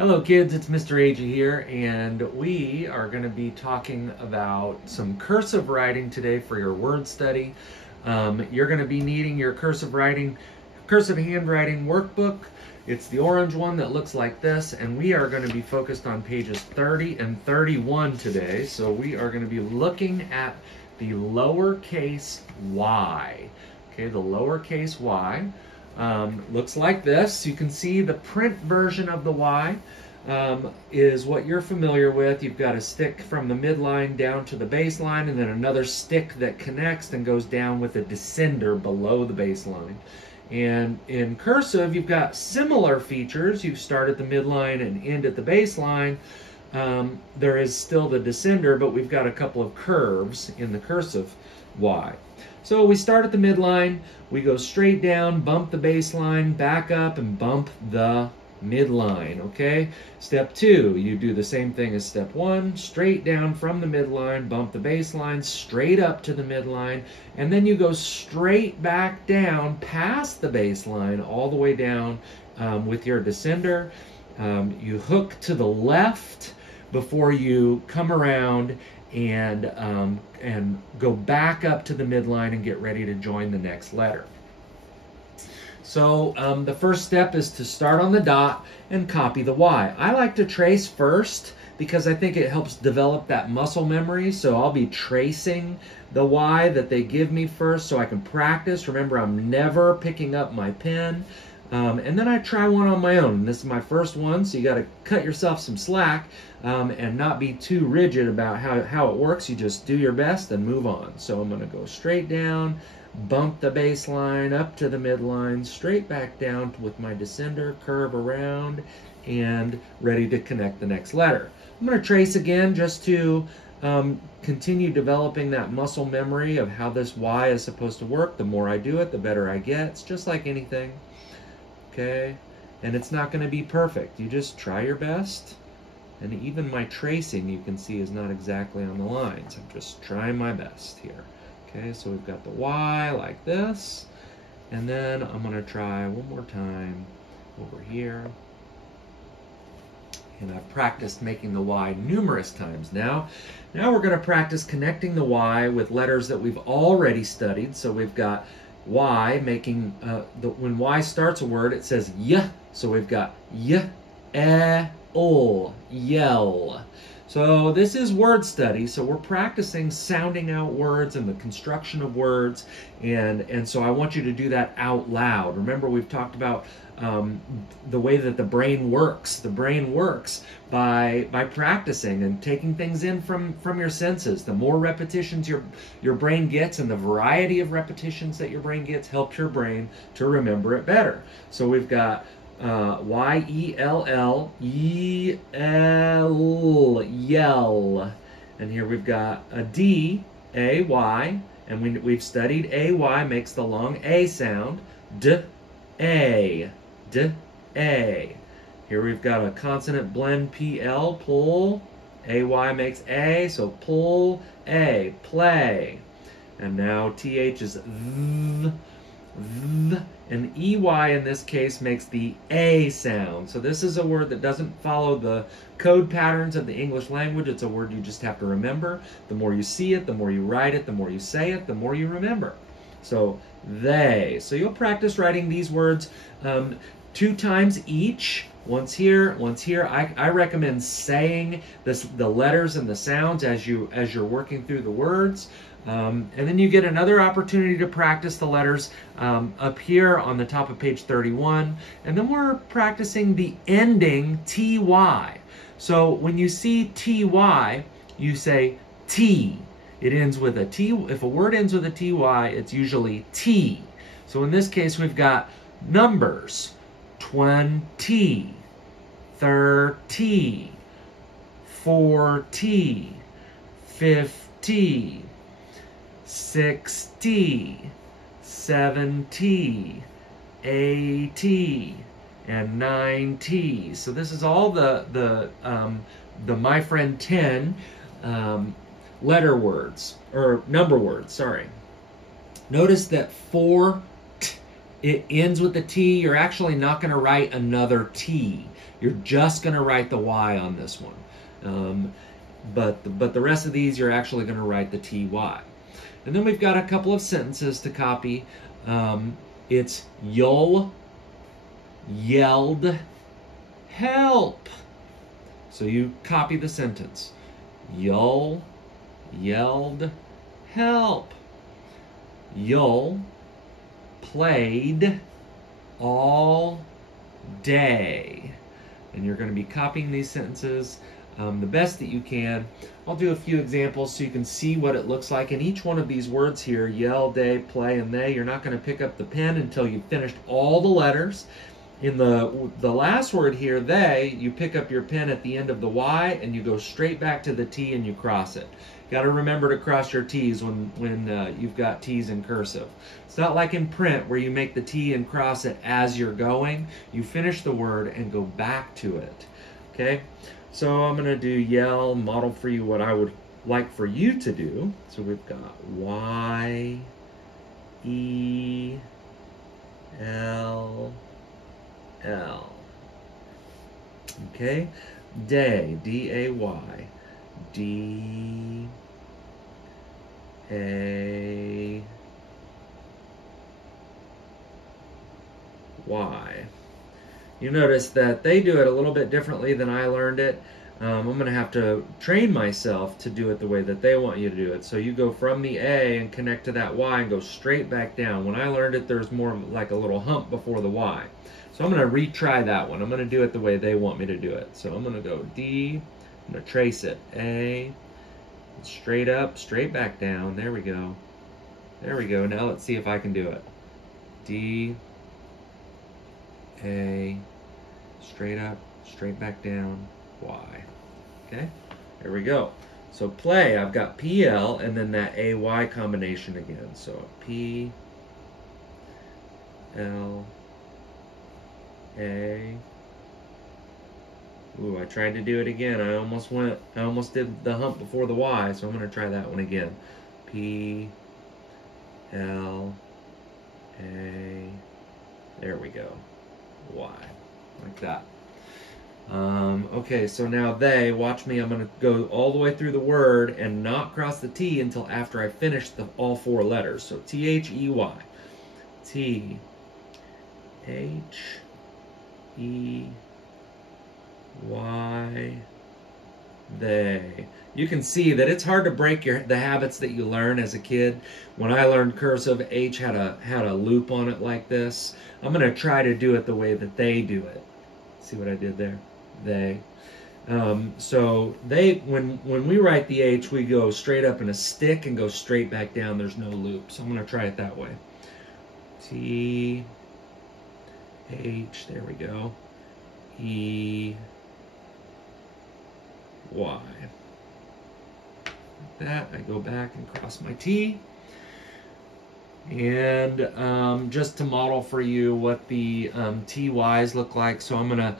Hello kids, it's Mr. Agee here, and we are going to be talking about some cursive writing today for your word study. You're going to be needing your cursive handwriting workbook. It's the orange one that looks like this, and we are going to be focused on pages 30 and 31 today. So we are going to be looking at the lowercase y. Okay, the lowercase y. Looks like this. You can see the print version of the Y is what you're familiar with. You've got a stick from the midline down to the baseline, and then another stick that connects and goes down with a descender below the baseline. And in cursive, you've got similar features. You start at the midline and end at the baseline. There is still the descender, but we've got a couple of curves in the cursive Y. So we start at the midline, we go straight down, bump the baseline, back up, and bump the midline, okay? Step 2, you do the same thing as step 1, straight down from the midline, bump the baseline, straight up to the midline, and then you go straight back down past the baseline, all the way down with your descender. You hook to the left before you come around and go back up to the midline and get ready to join the next letter. So the first step is to start on the dot and copy the Y. I like to trace first because I think it helps develop that muscle memory. So I'll be tracing the Y that they give me first so I can practice. Remember, I'm never picking up my pen. And then I try one on my own. This is my first one, so you got to cut yourself some slack and not be too rigid about how it works. You just do your best and move on. So I'm going to go straight down, bump the baseline up to the midline, straight back down with my descender, curve around, and ready to connect the next letter. I'm going to trace again just to continue developing that muscle memory of how this Y is supposed to work. The more I do it, the better I get. It's just like anything. Okay, and it's not going to be perfect. You just try your best, and even my tracing you can see is not exactly on the lines. I'm just trying my best here. Okay, so we've got the Y like this, and then I'm going to try one more time over here. And I've practiced making the Y numerous times now. Now we're going to practice connecting the Y with letters that we've already studied. So we've got Y making, when Y starts a word, it says Y. So we've got Y, E, O, yell. So this is word study, so we're practicing sounding out words and the construction of words, and so I want you to do that out loud. Remember, we've talked about the way that the brain works. The brain works by practicing and taking things in from your senses. The more repetitions your brain gets and the variety of repetitions that your brain gets helps your brain to remember it better. So we've got Y-E-L-L, E-L, yell. And here we've got a D, A-Y, and we've studied A-Y makes the long A sound. D-A, D-A. Here we've got a consonant blend P-L, pull. A-Y makes A, so pull, A, play. And now T-H is V, V. And EY in this case makes the A sound. So this is a word that doesn't follow the code patterns of the English language. It's a word you just have to remember. The more you see it, the more you write it, the more you say it, the more you remember. So they. So you'll practice writing these words 2 times each. Once here, once here. I recommend saying the letters and the sounds as you're working through the words. And then you get another opportunity to practice the letters up here on the top of page 31. And then we're practicing the ending TY. So when you see TY, you say T. It ends with a T. If a word ends with a TY, it's usually T. So in this case, we've got numbers. 20, 30, 40, 50, 60, 70, 80, and 90. So this is all the My Friend 10 letter words, or number words, sorry. Notice that 4 it ends with a T, you're actually not going to write another T. You're just going to write the Y on this one. But the rest of these, you're actually going to write the TY. And then we've got a couple of sentences to copy. It's you'll, yelled, help. So you copy the sentence. You'll, yelled, help. You'll played all day. And you're going to be copying these sentences the best that you can. I'll do a few examples so you can see what it looks like. In each one of these words here, yell, day, play, and they, you're not going to pick up the pen until you've finished all the letters. In the last word here, they, you pick up your pen at the end of the Y and you go straight back to the T and you cross it. Got to remember to cross your T's when you've got T's in cursive. It's not like in print where you make the T and cross it as you're going. You finish the word and go back to it. Okay? So I'm going to do yell, model for you what I would like for you to do. So we've got Y, E, L, L. Okay? Day, D-A-Y. D, A, Y. You notice that they do it a little bit differently than I learned it. I'm going to have to train myself to do it the way that they want you to do it. So you go from the A and connect to that Y and go straight back down. When I learned it, there's more like a little hump before the Y. So I'm going to retry that one. I'm going to do it the way they want me to do it. So I'm going to go D, I'm going to trace it. A, straight up, straight back down. There we go. There we go. Now let's see if I can do it. D, A, straight up, straight back down, Y. Okay, there we go. So play, I've got PL and then that AY combination again. So P, L, A. Ooh, I tried to do it again. I almost did the hump before the Y, so I'm going to try that one again. P, L, A. There we go. Y, like that. Okay, so now they, watch me, I'm going to go all the way through the word and not cross the T until after I finish all four letters. So T-H-E-Y. T, H, E, Y, they. You can see that it's hard to break the habits that you learn as a kid. When I learned cursive, H had a loop on it like this. I'm going to try to do it the way that they do it. See what I did there? They. So they, when we write the H, we go straight up in a stick and go straight back down. There's no loop. So I'm going to try it that way. T, H, there we go. E, Y. Like that, I go back and cross my T. And just to model for you what the TYs look like, so I'm going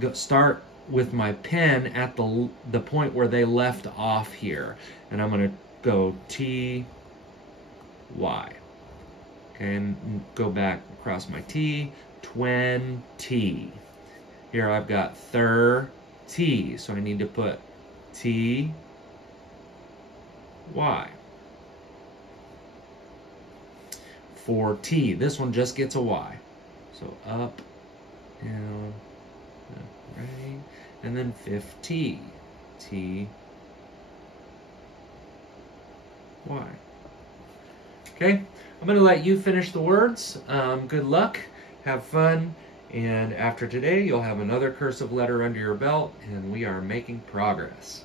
to start with my pen at the point where they left off here. And I'm going to go T, Y. Okay, and go back across my T, 20. Here I've got 30, so I need to put T, Y. For T, this one just gets a Y. So up, down, right, and then 50, T, Y. Okay, I'm going to let you finish the words. Good luck, have fun, and after today you'll have another cursive letter under your belt, and we are making progress.